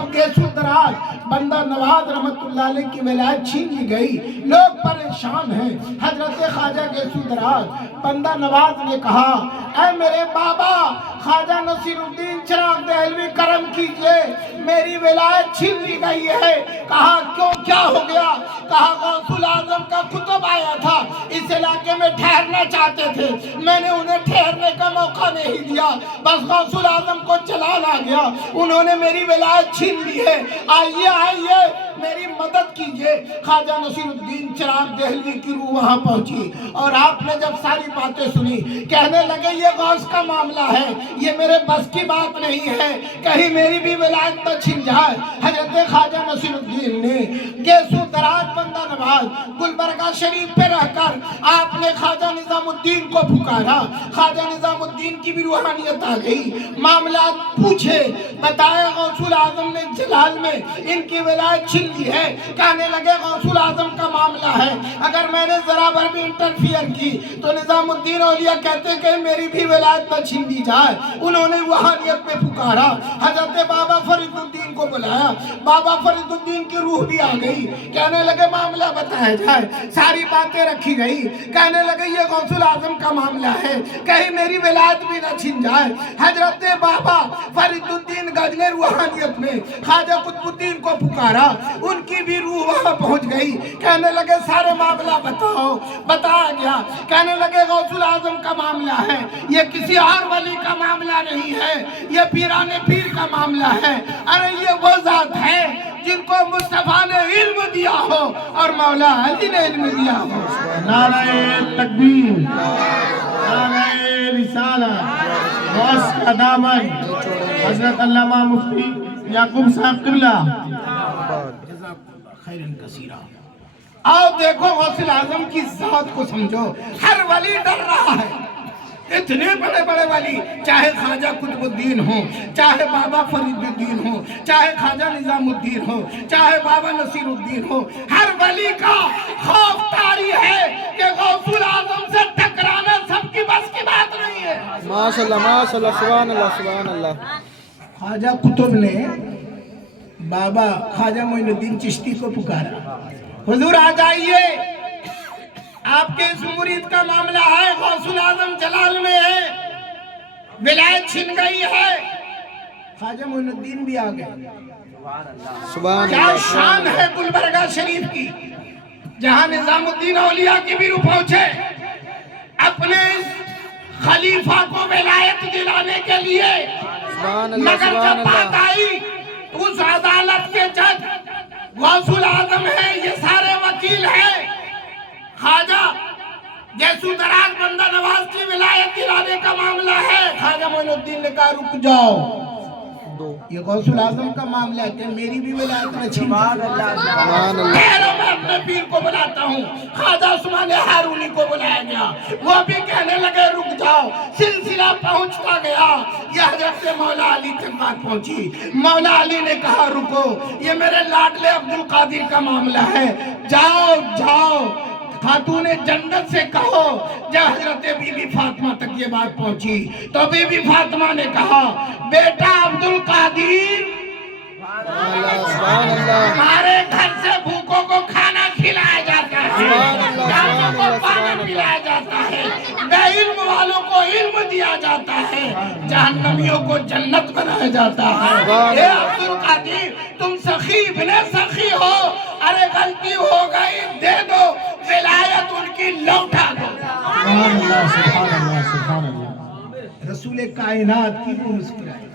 جب گیسو دراز بندہ نواز رحمت اللہ علیہ کی ولایت چھین لی گئی، لوگ پریشان ہیں۔ حضرت خواجہ گیسو دراز بندہ نواز نے کہا اے میرے بابا خواجہ نصیر الدین چراغ دہلوی کرم کیجئے، میری ولایت چھین لی گئی ہے۔ کہا کیوں، کیا ہو گیا؟ کہا غوث الاعظم کا خطب آیا تھا، اس علاقے میں ٹھہرنا چاہتے تھے، میں نے انہیں ٹھہرنے کا موقع نہیں دیا، بس غوث الاعظم کو چلان آ گیا، انہوں نے میری ولایت چھین لی ہے، آئیے آئیے میری مدد کیجئے۔ خواجہ نصیر الدین چراغ دہلوی کی روح وہاں پہنچی اور آپ نے جب ساری باتیں سنی کہنے لگے یہ غوث کا معاملہ ہے، یہ میرے بس کی بات نہیں ہے، کہیں میری بھی ولایت نہ چھن جائے۔ حضرت خواجہ نصیر الدین نے گیسو دراز بندہ نواز گلبرگہ شریف پہ رہ کر آپ نے خواجہ نظام الدین کو پکارا، خواجہ نظام الدین کی بھی روحانیت آ گئی، معاملات پوچھے، بتایا غوث الاعظم نے جلال میں ان کی ولایت چھن لی ہے۔ کہنے لگے غوث الاعظم کا معاملہ ہے، اگر میں نے ذرا بھر بھی انٹرفیئر کی تو نظام الدین اولیاء کہتے کہ میری بھی ولایت نہ چھین دی جائے۔ انہوں نے روحانیت میں پکارا، حضرت بابا فرید الدین کو بلایا، بابا فرید الدین کی روح بھی آ گئی، کہنے لگے معاملہ بتایا جائے، ساری باتیں رکھی گئی، کہنے لگے یہ غوث الاعظم کا معاملہ ہے، کہیں میری ولایت بھی نہ چھن جائے۔ حضرت بابا فرید الدین گج نے روحانیت میں خواجہ قطب الدین کو پکارا، ان کی بھی روح وہاں پہنچ گئی، کہنے لگے سارے معاملہ بتاؤ، بتایا گیا، کہنے لگے غوث الاعظم کا معاملہ ہے، یہ کسی اور ولی کا معاملہ نہیں ہے، یہ پیران پیر کا معاملہ ہے، ارے یہ وہ ذات ہے جن کو مصطفیٰ نے علم دیا ہو اور مولا علی نے علم دیا ہو۔ نعرہ تکبیر، نعرہ رسالت، غوث کا دامن، حضرت علامہ مفتی یعقوب صاحب قبلہ۔ خیرن کثیرہ۔ آؤ دیکھو غوث الاعظم کی ذات کو سمجھو، ہر ولی ڈر رہا ہے، اتنے بڑے بڑے ولی، چاہے خواجہ قطب الدین ہو، چاہے بابا فرید الدین ہو، چاہے خواجہ نظام الدین ہو، چاہے بابا نصیر الدین ہو، ہر ولی کا خوف طاری ہے کہ غوث الاعظم سے ٹکرانا سب کی بس کی بات نہیں ہے۔ ماشاءاللہ ماشاءاللہ، سبحان اللہ سبحان اللہ۔ خواجہ قطب نے بابا خواجہ معین الدین چشتی کو پکارا، حضور آ جائیے، آپ کے اس مرید کا معاملہ ہے، غوث الاعظم جلال میں ہے، ولایت چھن گئی ہے۔ خواجہ معین الدین بھی آ گئے۔ سبحان کیا اللہ شان ہے گلبرگہ شریف کی، جہاں نظام الدین اولیاء کی بھی روح پہنچے، اپنے خلیفہ کو ولایت دلانے کے لیے، سبحان اللہ مگر سبحان جب بات اللہ۔ آئی اس عدالت کے جج غوث الاعظم ہے، یہ سارے وکیل ہیں، خواجہ گیسو دراز بندہ نواز کی ولایت دلانے کا معاملہ ہے۔ خواجہ معین الدین نے کہا رک جاؤ، یہ غوث الاعظم کا معاملہ ہے کہ میری بھی ولایت نہ چھین جائے۔ سبحان اللہ۔ ٹھہرو میں اپنے پیر کو بلاتا ہوں۔ خواجہ عثمان ہارونی کو بلایا گیا، وہ بھی کہنے لگے رک جاؤ، سلسلہ پہنچتا گیا، یہ حضرت مولا علی تک بات پہنچی۔ مولا علی نے کہا رکو، یہ میرے لاڈلے عبدالقادر کا معاملہ ہے، جاؤ جاؤ خاتون جنت سے کہو۔ جب حضرت بی بی فاطمہ تک یہ بات پہنچی تو بی بی فاطمہ نے کہا بیٹا عبدالقادر، سبحان اللہ۔ ہمارے گھر سے بھوکوں کو کھانا کھلایا جاتا ہے، پیاسوں کو پانی پلایا جاتا ہے، بے علم والوں کو علم دیا جاتا ہے، جہنمیوں کو جنت بنایا جاتا ہے۔ اے عبدالقادر تم سخی ابن سخی ہو، ارے غلطی ہو گئی دے دو، ولایت ان کی لوٹا دو۔ سبحان اللہ سبحان اللہ سبحان اللہ۔ رسول کائنات کی روح مسکرائی،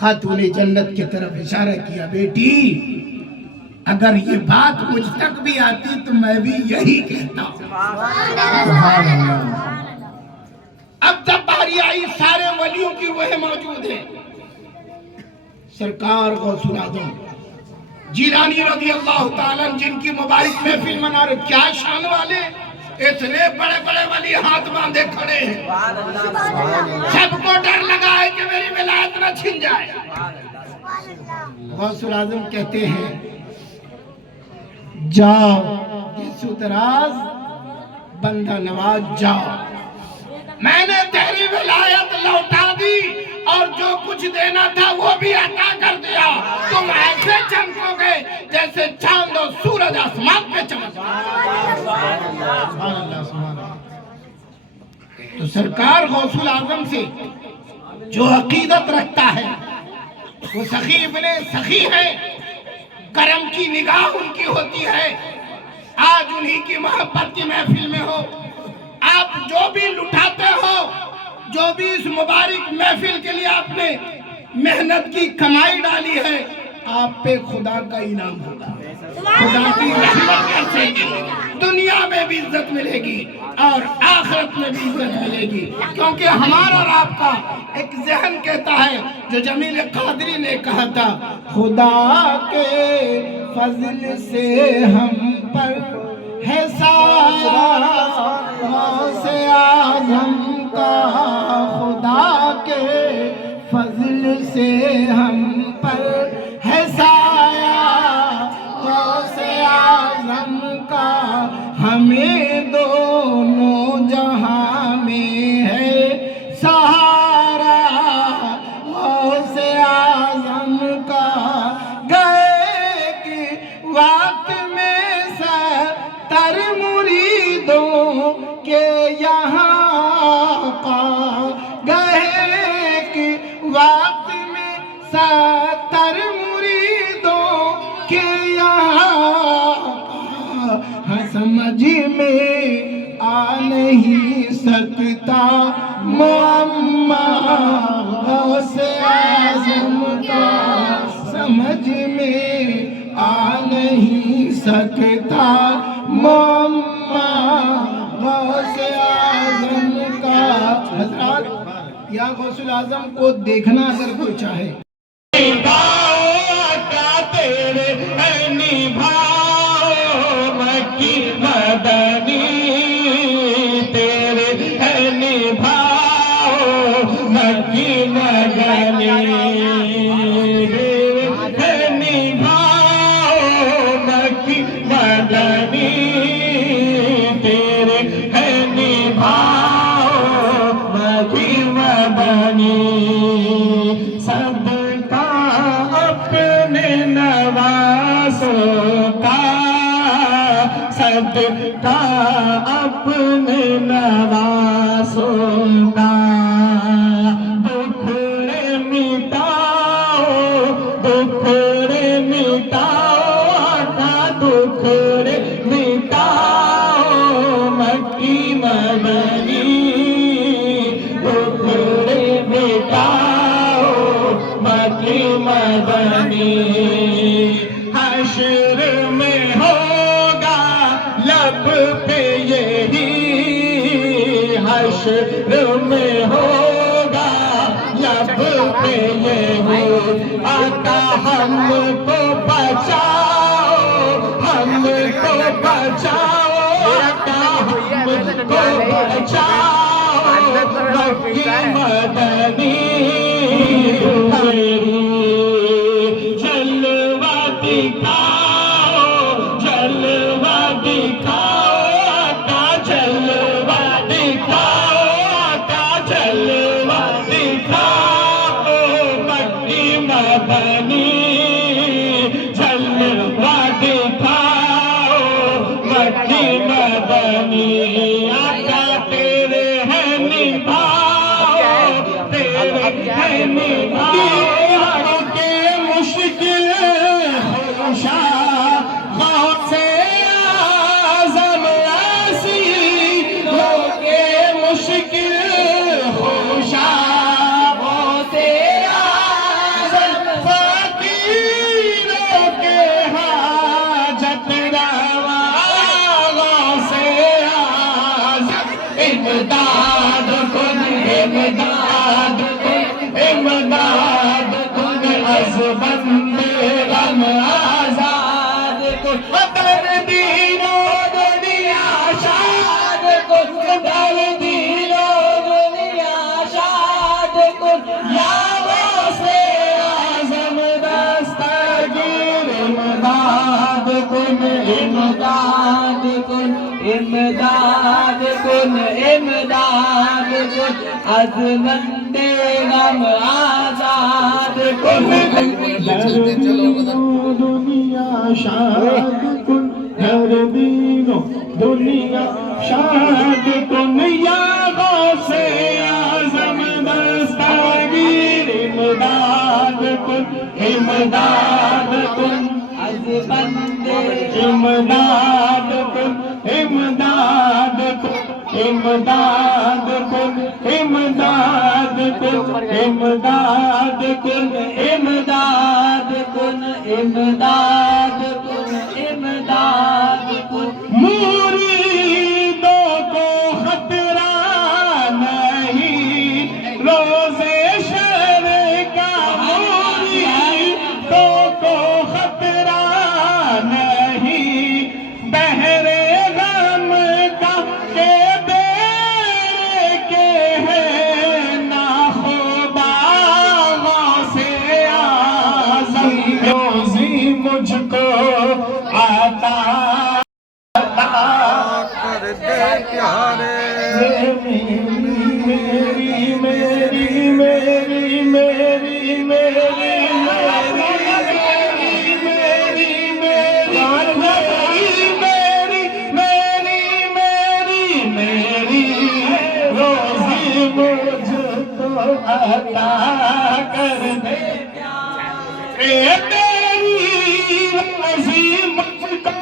خاتون جنت کی طرف اشارہ کیا، بیٹی اگر یہ بات مجھ تک بھی آتی تو میں بھی یہی کہتا۔ سبحان اللہ۔ اب جب باری آئی سارے ولیوں کی روحیں موجود ہیں، سرکار غوث الاعظم جیلانی رضی اللہ تعالیٰ جن کی مبارک محفل منا رہے، کیا شان والے، اتنے بڑے بڑے ولی ہاتھ باندھے کھڑے ہیں، سب کو ڈر لگا ہے کہ میری ولایت نہ چھن جائے۔ غوث الاعظم کہتے ہیں جاؤ گیسو دراز بندہ نواز جاؤ، میں نے تیری ولایت لوٹا دی اور جو کچھ دینا تھا وہ بھی عطا کر دیا، تم ایسے چمکو گے جیسے چاند اور سورج آسمان پہ چمک تو سرکار غوث الاعظم سے جو عقیدت رکھتا ہے وہ سخی ابن سخی ہے، کرم کی نگاہ ان کی ہوتی ہے۔ آج انہی کی محبت کی محفل میں ہو، آپ جو بھی لٹاتے ہو، جو بھی اس مبارک محفل کے لیے آپ نے محنت کی کمائی ڈالی ہے، آپ پہ خدا کا انعام ہوگا، خدا کی رحمت ایسے گی، دنیا میں بھی عزت ملے گی اور آخرت میں بھی عزت ملے گی، کیونکہ ہمارا اور آپ کا ایک ذہن کہتا ہے جو جمیل قادری نے کہا تھا، خدا کے فضل سے ہم پر ہے سایہ غوث اعظم کا، خدا کے فضل سے ہم پر ہے سایہ غوث اعظم کا، ہمیں دونوں جہاں میں ہے سہارا غوث اعظم کا، گئے کہ وقت میں ستر مریدوں کے یہاں کا، گئے کہ وقت میں ستر مریدوں کے یہاں کا، سمجھ میں آ نہیں سکتا معمہ غوث اعظم کا، سمجھ میں آ نہیں سکتا معمہ غوث اعظم کا۔ حضرات، یا غوث الاعظم کو دیکھنا اگر کوئی چاہے، سب کا اپنے نوازوں کا، سب کا اپنے نوازوں کا، دکھڑے مٹاؤ، دکھڑے مٹاؤ، آقا دکھڑے مٹاؤ، مکی مدنی دکھڑے مٹاؤ، مکی مدنی، حشر میں ہوگا لب پہ یہی، حشر میں ہوگا لب پہ یہی، آقا ہم کو بچاؤ، ہم کو بچاؤ، آقا ہم کو بچاؤ، مکی مدنی جلوہ دکھاؤ، جلوہ دکھاؤ، آقا جلوہ دکھاؤ، آقا جلوہ دکھاؤ، مکی مدنی جلوہ دکھاؤ، مکی مدنی، آقا تیرے ہیں نبھاؤ، تیرے ہیں نبھاؤ، مشکل خوشا غوث اعظم ایسی ہو کے، مشکل خوشا غوث اعظم، فقیروں کے حاجت روا غوث اعظم، امداد کن، امداد کن، امداد کن، از بندے غم آزاد کن، در دین و دنیا شاد کن، در دین و دنیا شاد کن، یا غوث اعظم دستگیر، امداد کن، امداد کن، امداد کن، امداد کن، از بندے غم آزاد کن۔ دینو دنیا شاد کن در دینو دنیا شاد کن یا غوث اعظم دستگیر امداد کن امداد کن امداد کن امداد کن امداد کن امداد کن امداد کن امداد کن امداد کن امداد کن مریدوں کو خطرہ نہیں روزے شر کا مریدوں کو خطرہ نہیں بہر غم کا کہ بیڑے کے ہیں ناخدا غوث اعظم روزی مجھ کو عطا کر دے پیارے میری میری میری میری میری عطا کر دے اے تیری روزی مجھ کو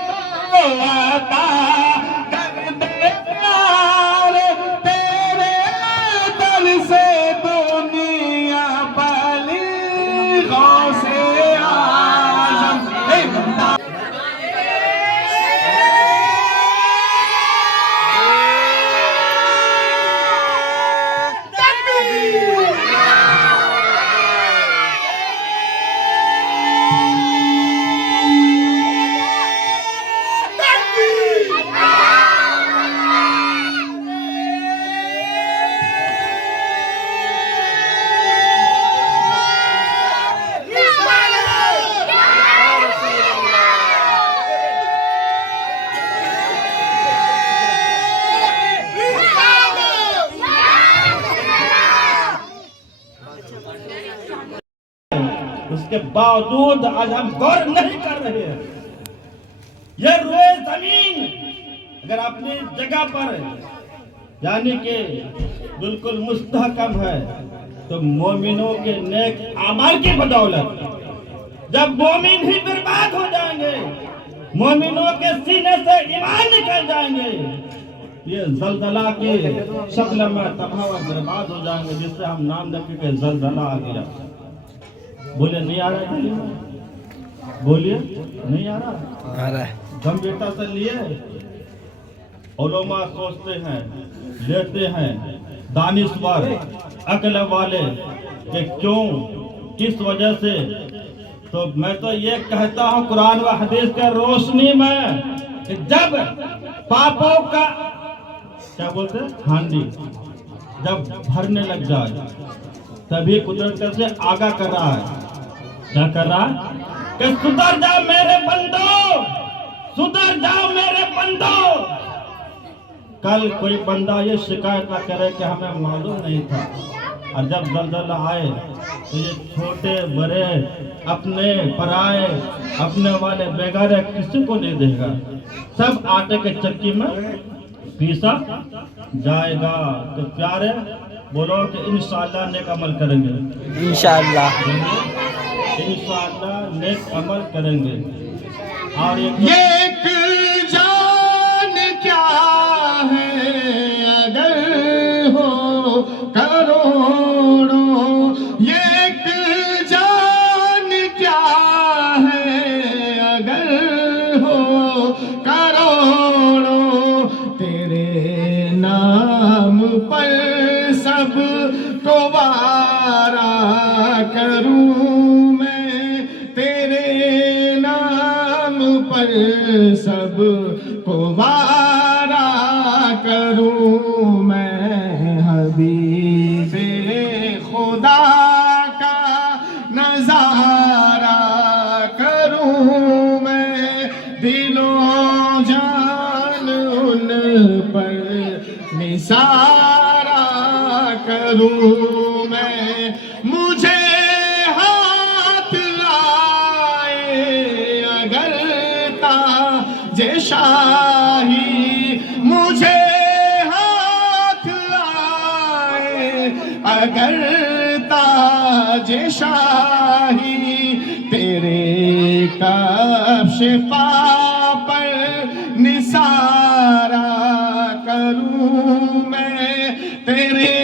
عطا کر دے پیارے تیرے در سے دنیا پلی غوث اعظم اس کے باوجود آج ہم غور نہیں کر رہے ہیں. یہ روئے زمین اگر اپنی جگہ پر یعنی کہ بالکل مستحکم ہے تو مومنوں کے نیک اعمال کی بدولت. جب مومن ہی برباد ہو جائیں گے، مومنوں کے سینے سے ایمان نکل جائیں گے، یہ زلزلہ کی شکل میں تباہ و برباد ہو جائیں گے، جس سے ہم نام رکھیں کہ زلزلہ آ گیا. بولے نہیں آ رہا ہے، بولیے نہیں آ رہا. دم بیٹا سے لیے علماء سوچتے ہیں، لیتے ہیں، دانشور عقل والے کہ کیوں کس وجہ سے. تو میں تو یہ کہتا ہوں قرآن و حدیث کے روشنی میں کہ جب پاپوں کا کیا بولتے ہیں ہانڈی جب بھرنے لگ جائے تبھی قدرت سے آگاہ کر رہا ہے. کیا کر رہا ہے کہ سدھر جاؤ میرے بندو، سدھر جاؤ میرے بندو. کل کوئی بندہ یہ شکایت نہ کرے کہ ہمیں معلوم نہیں تھا. اور جب زلزلہ آئے تو یہ چھوٹے بڑے اپنے پرائے اپنے والے بیگارے کسی کو نہیں دے گا. سب آٹے کے چکی میں پیسا جائے گا. تو پیارے بولو کہ انشاءاللہ نیک عمل کریں گے، انشاءاللہ انشاءاللہ نیک عمل کریں گے. اور ایک جان کیا ہے اگر ہو کروڑوں، ایک جان کیا ہے اگر ہو کروڑوں، تیرے نام پر سب کو وارا کروں میں، تیرے نام پر سب کو وارا کروں میں، حبیب خدا کا نظارہ کروں میں، دل و جان ان پر نثارا کروں میں. مجھے ہاتھ لا اگر تاج شاہی تیرے کفش پا پر نثارا کروں میں، تیرے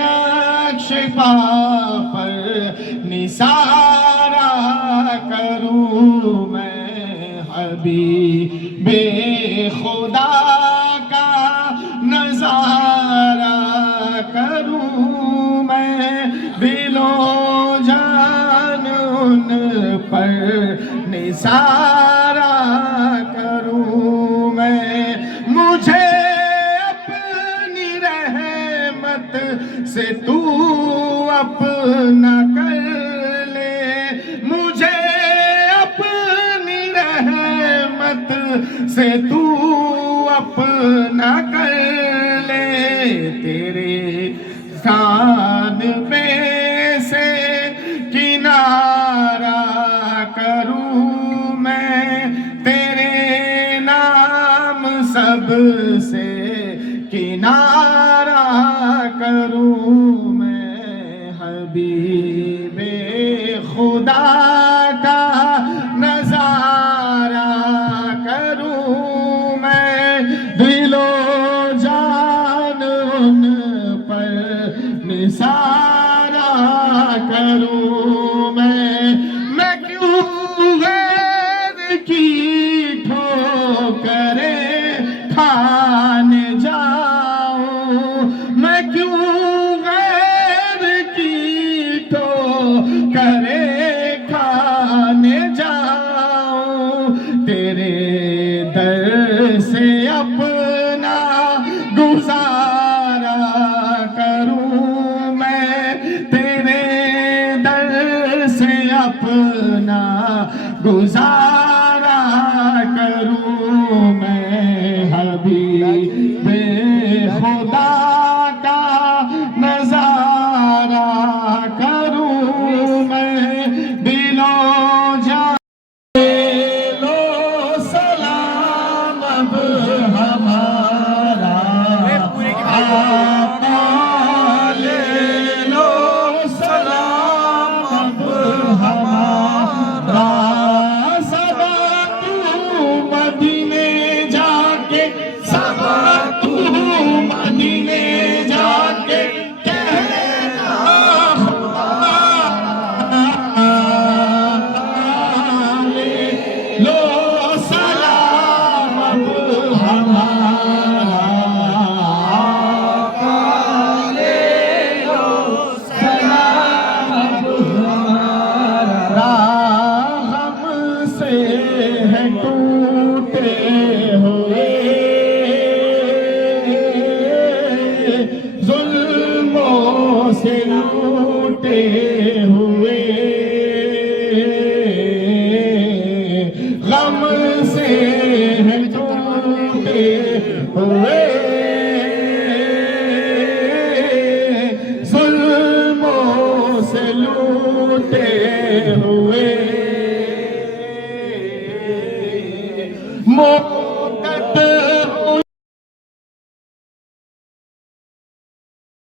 نقش پا پر نثارا کروں میں، حبیب خدا کا نظارہ کروں میں، دل و جان ان پر نثارا کروں میں، مجھے اپنی رحمت سے تو اپنا کر لے، مجھے اپنی رحمت سے تو اپنا کر لے، تیرے کانبے سے کنارہ کروں میں، تیرے نام سب سے کنارہ کروں میں، حبیب خدا کا نظارہ کروں میں، دل و جان ان پر نثارا کروں میں کیوں غیر کی ٹھوکریں کھانے جاؤں، میں کیوں غیر کی ٹھوکریں کھانے جاؤں، تیرے در سے اپنا گزارا کروں میں، تیرے در سے اپنا گزارا کروں میں، حبیب خدا کا نظارہ کروں میں، دل و جان لو سلام اب ہمارا آقا، لے لو سلام اب ہمارا، صبا تو مدینے جا کے، صبا تو مدینے جا کے کہنا خدا، لے لو سلام اب ہمارا آقا، لے لو سلام اب ہمارا، غم سے ہے ٹوٹے ہوئے، ظلموں سے لوٹے ہوئے،